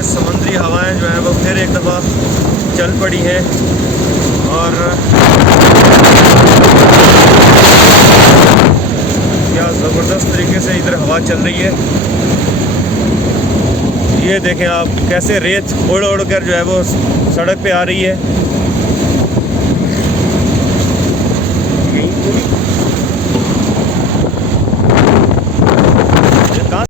में समुद्री हवाएं जो हैं वो फिर एक दफ़ा चल पड़ी हैं और क्या ज़बरदस्त तरीके से इधर हवा चल रही है। ये देखें आप कैसे रेत उड़ उड़ कर जो है वो सड़क पे आ रही है।